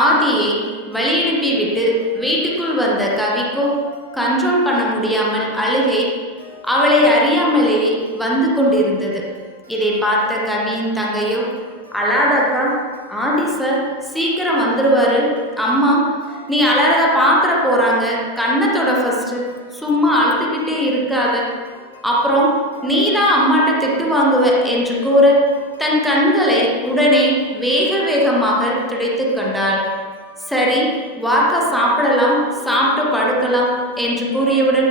ஆதியை வழியனுப்பிவிட்டு வீட்டுக்குள் வந்த கவிக்கோ கண்ட்ரோல் பண்ண முடியாமல் அழுகை அவளை அறியாமலேயே வந்து கொண்டிருந்தது. இதை பார்த்த கவியின் தங்கையோ, அழாதக்கா, ஆதி சார் சீக்கிரம் வந்துடுவாரு. அம்மா நீ அழறத பாத்திர போறாங்க, கண்ணத்தோட ஃபர்ஸ்ட், சும்மா அழுதுகிட்டே இருக்காத, அப்புறம் நீ தான் அம்மாட்ட திட்டு வாங்குவ என்று கூற தன் கண்களை உடனே வேக வேகமாக துடைத்து கொண்டாள். சரி வாக்கா, சாப்பிடலாம், சாப்பிட்டு படுக்கலாம் என்று கூறியவுடன்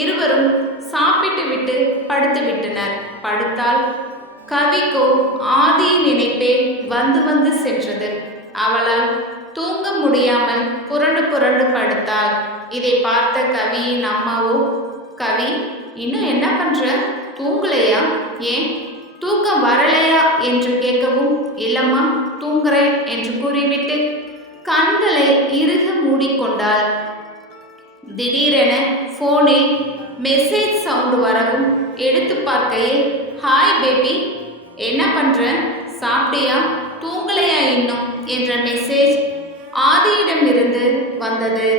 இருவரும் சாப்பிட்டு விட்டு படுத்து விட்டனர். படுத்தால் கவிக்கோ ஆதியின் நினைப்பே வந்து வந்து சென்றது. அவளால் தூங்க முடியாமல் புரண்டு புரண்டு படுத்தாள். இதை பார்த்த கவியின் அம்மாவோ, கவி இன்னும் என்ன பண்ற, தூங்கலையா, ஏன் தூக்கம் வரலையா என்று கேட்கவும், இல்லம்மா தூங்குறேன் என்று கூறிவிட்டு கண்களை இறுக மூடிக்கொண்டாள். திடீரென போனில் மெசேஜ் சவுண்டு வரவும் எடுத்து பார்க்கையில், ஹாய் பேபி, என்ன பண்ற, சாப்பிட்டியா, தூங்கலையா இன்னும் என்ற மெசேஜ் ஆதியிடமிருந்து வந்தது.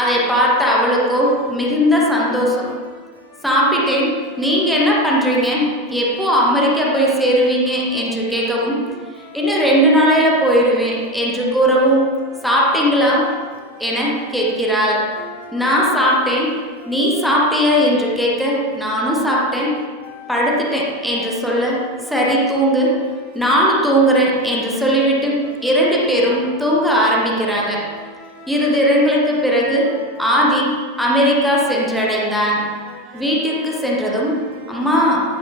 அதை பார்த்த அவளுக்கோ மிகுந்த சந்தோஷம். சாப்பிட்டேன், நீங்க என்ன பண்றீங்க, எப்போ அமெரிக்கா போய் சேருவீங்க என்று கேட்கவும், இன்னும் 2 நாளையில போயிடுவேன் என்று கூறவும், சாப்பிட்டீங்களா என கேட்கிறாள். நான் சாப்பிட்டேன், நீ சாப்பிட்டியா என்று கேட்க, நானும் சாப்பிட்டேன், படுத்துட்டேன் என்று சொல்ல, சரி தூங்கு, நானும் தூங்குறேன் என்று சொல்லிவிட்டு 2 பேரும் தூங்க ஆரம்பிக்கிறாங்க. 2 தினங்களுக்கு பிறகு ஆதி அமெரிக்கா சென்றடைந்தான். வீட்டிற்கு சென்றதும், அம்மா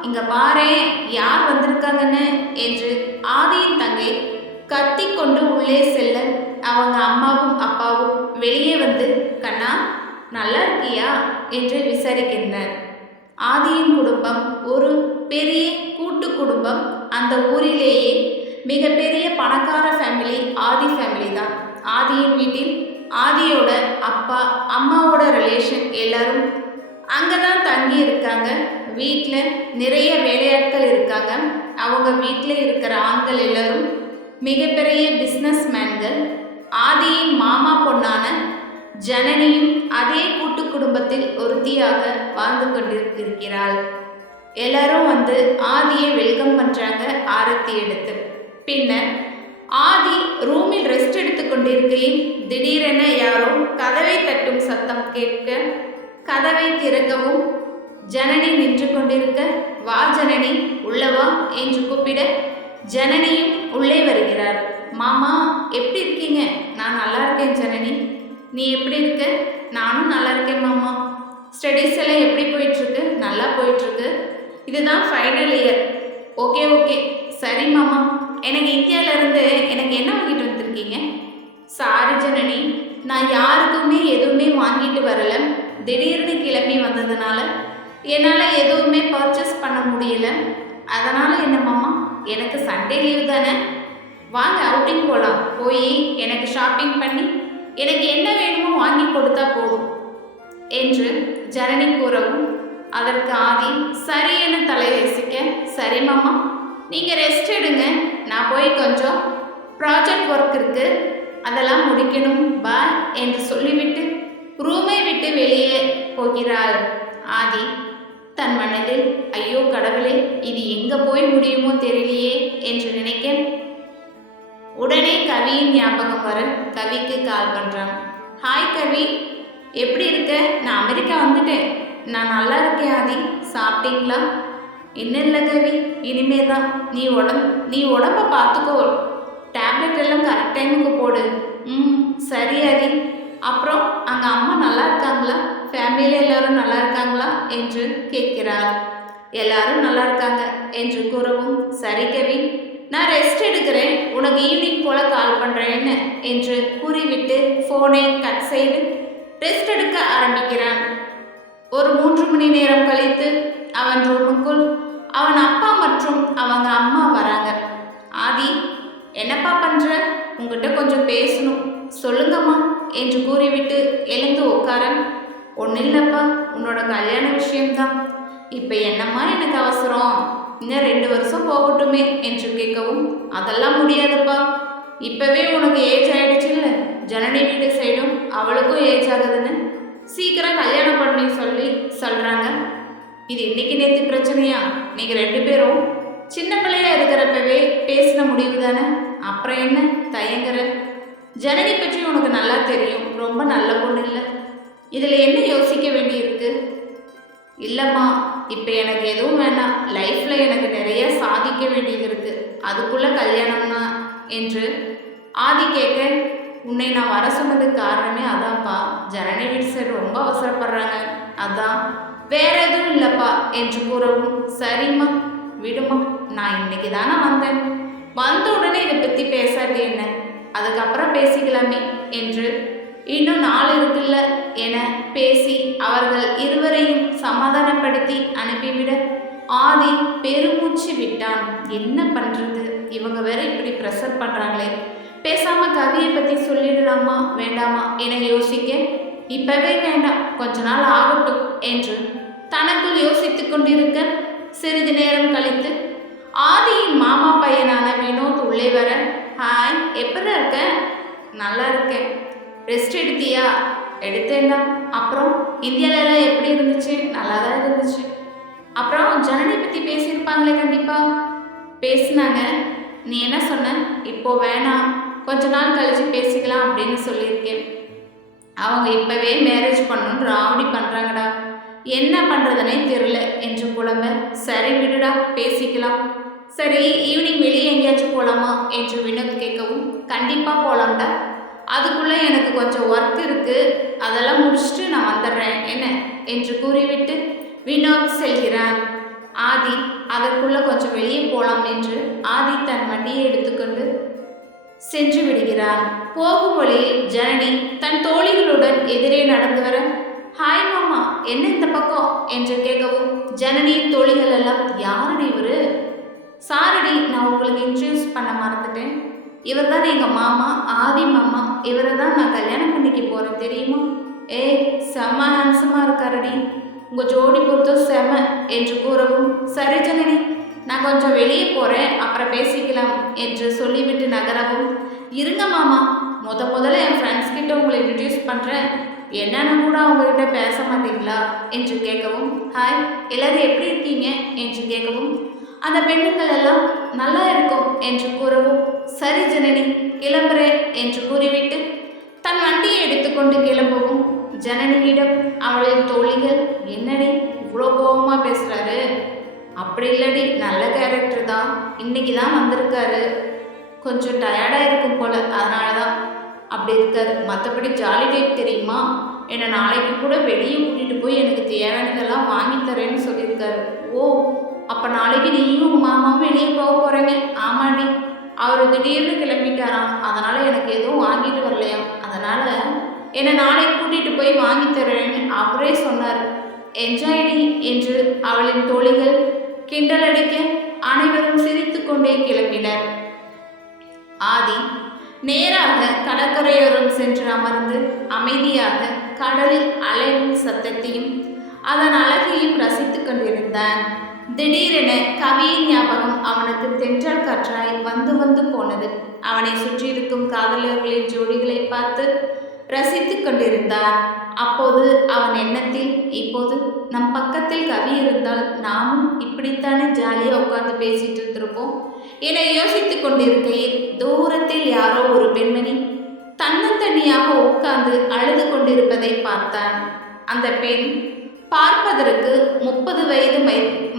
இங்க பாரே, யார் வந்திருக்காங்கன்னு என்று ஆதியின் தங்கை கத்தி கொண்டு உள்ளே செல்ல அவங்க அம்மாவும் அப்பாவும் வெளியே வந்து, கண்ணா நல்லா இருக்கியா என்று விசாரிக்கின்றனர். ஆதியின் குடும்பம் ஒரு பெரிய கூட்டு குடும்பம். அந்த ஊரிலேயே மிகப்பெரிய பணக்கார ஃபேமிலி ஆதி ஃபேமிலி தான். ஆதியின் வீட்டில் ஆதியோட அப்பா அம்மாவோட ரிலேஷன் எல்லாரும் அங்கே தான் தங்கி இருக்காங்க. வீட்டில் நிறைய வேலையாட்கள் இருக்காங்க. அவங்க வீட்டில் இருக்கிற ஆண்கள் எல்லாரும் மிகப்பெரிய பிஸ்னஸ் மேன்கள். ஆதியின் மாமா பொண்ணான ஜனனியும் அதே கூட்டு குடும்பத்தில் ஒருத்தியாக வாழ்ந்து கொண்டிருக்கிறாள். எல்லாரும் வந்து ஆதியை வெல்கம் பண்ணுறாங்க ஆரத்தி எடுத்து. பின்னர் ஆதி ரூமில் ரெஸ்ட் எடுத்து கொண்டிருக்கையில் திடீரென யாரோ கதவை தட்டும் சத்தம் கேட்க கதவை திறக்கவும் ஜனனி நின்று கொண்டிருக்க, வா ஜனனி உள்ளவா என்று கூப்பிட ஜனனியும் உள்ளே வருகிறார். மாமா எப்படி இருக்கீங்க? நான் நல்லா இருக்கேன் ஜனனி, நீ எப்படி இருக்க? நானும் நல்லா இருக்கேன் மாமா. ஸ்டடீஸ் எல்லாம் எப்படி போயிட்டுருக்கு? நல்லா போயிட்டுருக்கு. இதுதான் ஃபைனல் இயர். ஓகே ஓகே சரி மாமா. எனக்கு இந்தியாவிலேருந்து எனக்கு என்ன வாங்கிட்டு வந்திருக்கீங்க? சாரி ஜனனி, நான் யாருக்குமே எதுவுமே வாங்கிட்டு வரல. திடீர்னு கிளம்பி வந்ததுனால என்னால் எதுவுமே பர்ச்சேஸ் பண்ண முடியல. அதனால் என்ன மாமா, எனக்கு சண்டே லீவ் தானே, வாங்க அவுட்டிங் போகலாம், போய் எனக்கு ஷாப்பிங் பண்ணி எனக்கு என்ன வேணுமோ வாங்கி கொடுத்தா போதும் என்று ஜனனி கூறவும் அதற்கு ஆதி சரி என தலையசிக்க, சரி மாமா நீங்கள் ரெஸ்ட் எடுங்க, நான் போய் கொஞ்சம் ப்ராஜெக்ட் ஒர்க் இருக்குது அதெல்லாம் முடிக்கணும், பாய் என்று சொல்லிவிட்டு ரூமை விட்டு வெளியே போகிறாள். ஆதி தன் மனதில், ஐயோ கடவுளே, இது எங்கே போய் முடியுமோ தெரியலையே என்று நினைக்க உடனே கவியின் ஞாபகம் வர கவிக்கு கால் பண்ணுறான். ஹாய் கவி, எப்படி இருக்க? நான் அமெரிக்கா வந்துட்டேன். நான் நல்லா இருக்கேன் ஆதி, சாப்பிட்டீங்களா? இன்னும் இல்லை கவி, இனிமே தான். நீ உடம்ப பார்த்துக்கோ, டேப்லெட் எல்லாம் கரெக்ட் டைமுக்கு போடு. சரி ஆதி. அப்புறம் அங்கே அம்மா நல்லா இருக்காங்களா? ஃபேமிலியில் எல்லாரும் நல்லா இருக்காங்களா என்று கேட்கிறாள். எல்லாரும் நல்லா இருக்காங்க என்று கூறவும், சரி கவி, நான் ரெஸ்ட் எடுக்கிறேன், உனக்கு ஈவினிங் போல் கால் பண்ணுறேன்னு என்று கூறிவிட்டு ஃபோனை கட் செய்து ரெஸ்ட் எடுக்க ஆரம்பிக்கிறான். ஒரு 3 மணி நேரம் கழித்து அவன் ரூமுக்குள் அவன் அப்பா மற்றும் அவங்க அம்மா வராங்க. ஆதி, என்னப்பா பண்ணுற? உங்ககிட்ட கொஞ்சம் பேசணும், சொல்லுங்கம்மா என்று கூறிவிட்டு எழுந்து உட்கார, ஒன்றும் இல்லைப்பா, உன்னோட கல்யாண விஷயம்தான். இப்போ என்னம்மா எனக்கு அவசரம், இன்னும் 2 வருஷம் போகட்டுமே என்று கேட்கவும், அதெல்லாம் முடியாதுப்பா, இப்போவே உனக்கு ஏஜ் ஆகிடுச்சுல்ல, ஜனனி வீட்டு சைடும் அவளுக்கும் ஏஜ் ஆகுதுன்னு சீக்கிரம் கல்யாணம் பண்ணி சொல்கிறாங்க. இது இன்னைக்கு நேற்று பிரச்சனையா? நீங்கள் 2 பேரும் சின்ன பிள்ளையா இருக்கிறப்பவே பேசின முடிவு தானே, அப்புறம் என்ன தயங்குற? ஜனனி பற்றி உனக்கு நல்லா தெரியும், ரொம்ப நல்ல பொண்ணு இல்லை. இதில் என்ன யோசிக்க வேண்டியிருக்கு? இல்லைம்மா, இப்போ எனக்கு எதுவும் வேணாம், லைஃப்பில் எனக்கு நிறைய சாதிக்க வேண்டியது இருக்குது, அதுக்குள்ளே கல்யாணம்னா என்று ஆதி கேட்க, உன்னை நான் வர சொன்னதுக்கு காரணமே அதான்ப்பா, ஜனனி வீட்டு சைடு ரொம்ப அவசரப்படுறாங்க, அதான், வேற எதுவும் இல்லைப்பா என்று கூறவும், சரிம்மா விடுமா, நான் இன்னைக்கு தானே வந்தேன், வந்த உடனே இதை பற்றி பேசாட்டி என்ன, அதுக்கப்புறம் பேசிக்கலாமே என்று இன்னும் 4 இருக்குல்ல என பேசி அவர்கள் இருவரையும் சமாதானப்படுத்தி அனுப்பிவிட ஆதி பெருமூச்சு விட்டான். என்ன பண்றது, இவங்க வேற இப்படி ப்ரெஷர் பண்றாங்களே, பேசாம கவியை பத்தி சொல்லிடலாமா வேண்டாமா என யோசிக்க, இப்பவே வேண்டாம், கொஞ்ச நாள் ஆகட்டும் என்று தனக்குள் யோசித்து கொண்டிருக்க, சிறிது நேரம் கழித்து ஆதியின் மாமா பையனான வினோத் உள்ளே வர, ஹாய், எப்படி இருக்க? நல்லா இருக்கேன். ரெஸ்ட் எடுத்தியா? எடுத்தேன்டா. அப்புறம் இந்தியாவிலலாம் எப்படி இருந்துச்சு? நல்லா தான் இருந்துச்சு. அப்புறம் ஜனனி பற்றி பேசியிருப்பாங்களே? கண்டிப்பாக பேசினாங்க. நீ என்ன சொன்ன? இப்போ வேணாம், கொஞ்ச நாள் கழிச்சு பேசிக்கலாம் அப்படின்னு சொல்லியிருக்கேன். அவங்க இப்போவே மேரேஜ் பண்ணணும்னு ராவடி பண்ணுறாங்கடா, என்ன பண்ணுறதுனே தெரில என்று புலம்ப, சரி விடுடா, பேசிக்கலாம். சரி, ஈவினிங் வெளியே எங்கேயாச்சும் போகலாமா என்று வினோத் கேட்கவும், கண்டிப்பாக போகலாம்டா, அதுக்குள்ளே எனக்கு கொஞ்சம் ஒர்க் இருக்குது, அதெல்லாம் முடிச்சுட்டு நான் வந்துடுறேன் என்ன என்று கூறிவிட்டு வினோத் செல்கிறான். ஆதி அதற்குள்ளே கொஞ்சம் வெளியே போகலாம் என்று ஆதி தன் வண்டியை எடுத்துக்கொண்டு சென்று விடுகிறான். போகும் வழியில் ஜனனி தன் தோழிகளுடன் எதிரே நடந்து வர, ஹாய் மாமா, என்ன இந்த பக்கம் என்று கேட்கவும், ஜனனியின் தோழிகள் எல்லாம், யாருடி இவரு? சாரடி, நான் உங்களுக்கு இன்ட்ரடியூஸ் பண்ண மறந்துட்டேன், இவர் தான் எங்கள் மாமா, ஆதி மாமா, இவரை தான் நான் கல்யாணம் பண்ணிக்க போகிறேன் தெரியுமா? ஏய், செம்ம ஹேண்ட்ஸமாக இருக்காரடி, உங்கள் ஜோடி பொறுத்தும் செம என்று கூறவும், சரி ஜனனி, நான் கொஞ்சம் வெளியே போகிறேன், அப்புறம் பேசிக்கலாம் என்று சொல்லிவிட்டு நகரவும், இருங்க மாமா, முதல்ல என் ஃப்ரெண்ட்ஸ் கிட்ட உங்களை இன்ட்ரடியூஸ் பண்ணுறேன், என்னன்னு கூட அவங்ககிட்ட பேச மாட்டீங்களா என்று கேட்கவும், ஹாய், எல்லாரும் எப்படி இருக்கீங்க என்று கேட்கவும், அந்த பெண்ணுங்கள் எல்லாம் நல்லா இருக்கும் என்று கூறவும், சரி ஜனனி, கிளம்புறேன் என்று கூறிவிட்டு தன் வண்டியை எடுத்துக்கொண்டு கிளம்பவும், ஜனனியிடம் அவளின் தோழிகள், என்னடி இவ்வளோ கோபமாக பேசுகிறாரு? அப்படி இல்லடி, நல்ல கேரக்டர் தான், இன்னைக்கு தான் வந்திருக்காரு, கொஞ்சம் டயர்டாக இருக்கும் போல, அதனால தான் அப்படி இருக்காரு, மற்றபடி ஜாலி டைப் தெரியுமா, என்னை நாளைக்கு கூட வெளியே கூட்டிகிட்டு போய் எனக்கு தேவையானதெல்லாம் வாங்கி தரேன்னு சொல்லியிருக்காரு. ஓ, அப்போ நாளைக்கு நீயும் உங்கள் மாமாவும் வெளியே போக போகிறீங்க? ஆமாண்டி, அவர் திடீர்னு கிளம்பிட்டாராம், அதனால் எனக்கு எதுவும் வாங்கிட்டு வரலையாம், அதனால் என்னை நாளைக்கு கூட்டிகிட்டு போய் வாங்கி தரேன்னு அவரே சொன்னார், என்ஜாய்டி என்று அவளின் தோழிகள் கிண்டலடிக்க அனைவரும் சிரித்து கொண்டே கிளம்பினர். ஆதி நேராக கடற்கரையோரம் சென்று அமர்ந்து அமைதியாக கடலில் அலையின் சத்தத்தையும் அதன் அழகையும் ரசித்து கொண்டிருந்தான். திடீரென கவியின் ஞாபகம் அவனுக்கு தென்றல் காற்றாய் வந்து வந்து போனது. அவனை சுற்றியிருக்கும் காதலர்களின் ஜோடிகளை பார்த்து ரசித்து கொண்டிருந்தான். அப்போது அவன் எண்ணத்தில், இப்போது நம் பக்கத்தில் கவி இருந்தால் நாமும் இப்படித்தானே ஜாலியாக உட்கார்ந்து பேசிட்டு இருந்திருப்போம் என யோசித்து கொண்டிருக்கையில் தூரத்தில் யாரோ ஒரு பெண்மணி தன்னந்தனியாக உட்கார்ந்து அழுது கொண்டிருப்பதை பார்த்தான். அந்த பெண் பார்ப்பதற்கு 30 வயது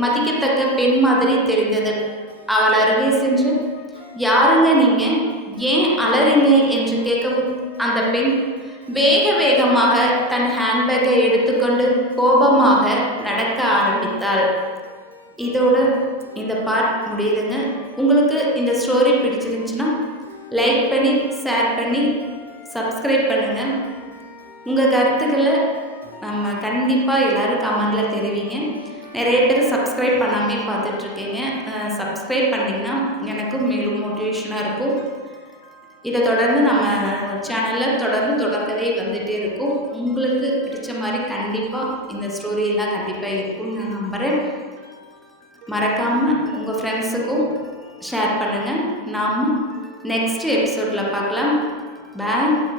மதிக்கத்தக்க பெண் மாதிரி தெரிந்தது. அவள் அருகே சென்று, யாருங்க நீங்க, ஏன் அலறிங்க என்று கேட்கவும், அந்த பெண் வேக வேகமாக தன் ஹேண்ட்பேக்கை எடுத்துக்கொண்டு கோபமாக நடக்க ஆரம்பித்தாள். இதோடு இந்த பார்ட் முடியுதுங்க. உங்களுக்கு இந்த ஸ்டோரி பிடிச்சிருந்துச்சுன்னா லைக் பண்ணி, ஷேர் பண்ணி, சப்ஸ்கிரைப் பண்ணுங்கள். உங்கள் கருத்துக்களை நம்ம கண்டிப்பாக எல்லோரும் கமெண்டில் தெரிவிங்க. நிறைய பேர் சப்ஸ்கிரைப் பண்ணாமே பார்த்துட்ருக்கீங்க. சப்ஸ்கிரைப் பண்ணிங்கன்னா எனக்கும் மேலும் மோட்டிவேஷனாக இருக்கும். இதை தொடர்ந்து நம்ம சேனலில் தொடர்கதை வந்துகிட்டே இருக்கும். உங்களுக்கு பிடிச்ச மாதிரி கண்டிப்பாக இந்த ஸ்டோரியெல்லாம் கண்டிப்பாக இருக்கும்னு நான் நம்புகிறேன். மறக்காமல் உங்கள் ஃப்ரெண்ட்ஸுக்கும் ஷேர் பண்ணுங்கள். நாம் நெக்ஸ்ட் எபிசோடில் பார்க்கலாம். பாய்.